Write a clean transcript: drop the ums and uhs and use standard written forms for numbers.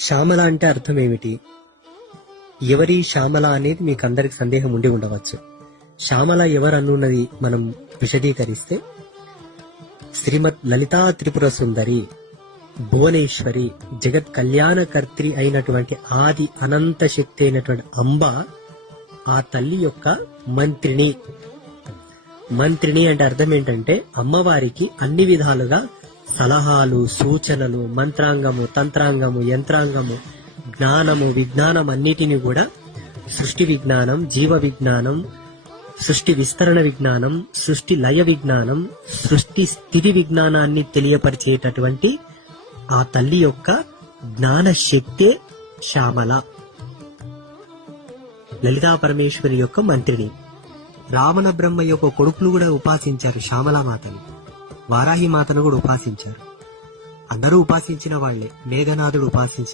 శ్యామల అంటే అర్థం ఏమిటి? ఎవరి శ్యామల అనేది మీకు అందరికి సందేహం ఉండి ఉండవచ్చు. శ్యామల ఎవరనున్నది మనం విశదీకరిస్తే, శ్రీమద్ లలితా త్రిపుర సుందరి, భువనేశ్వరి, జగత్ కళ్యాణకర్త్రి అయినటువంటి ఆది అనంత శక్తి అయినటువంటి అంబ ఆ తల్లి యొక్క మంత్రిని. మంత్రిని అంటే అర్థం ఏంటంటే అమ్మవారికి అన్ని విధాలుగా సలహాలు, సూచనలు, మంత్రాంగము, తంత్రాంగము, యంత్రాంగము, జ్ఞానము, విజ్ఞానం అన్నిటిని కూడా సృష్టి విజ్ఞానం, జీవ విజ్ఞానం, సృష్టి విస్తరణ విజ్ఞానం, సృష్టి లయ విజ్ఞానం, సృష్టి స్థితి విజ్ఞానాన్ని తెలియపరిచేటటువంటి ఆ తల్లి యొక్క జ్ఞాన శక్తే శ్యామల, లలితా పరమేశ్వరి యొక్క మంత్రిని. రావణ బ్రహ్మ యొక్క కొడుకులు కూడా ఉపాసించారు శ్యామలా మాతని, వారాహి మాతను కూడా ఉపాసించారు. అందరూ ఉపాసించిన వాళ్లే. మేఘనాథుడు ఉపాసించారు.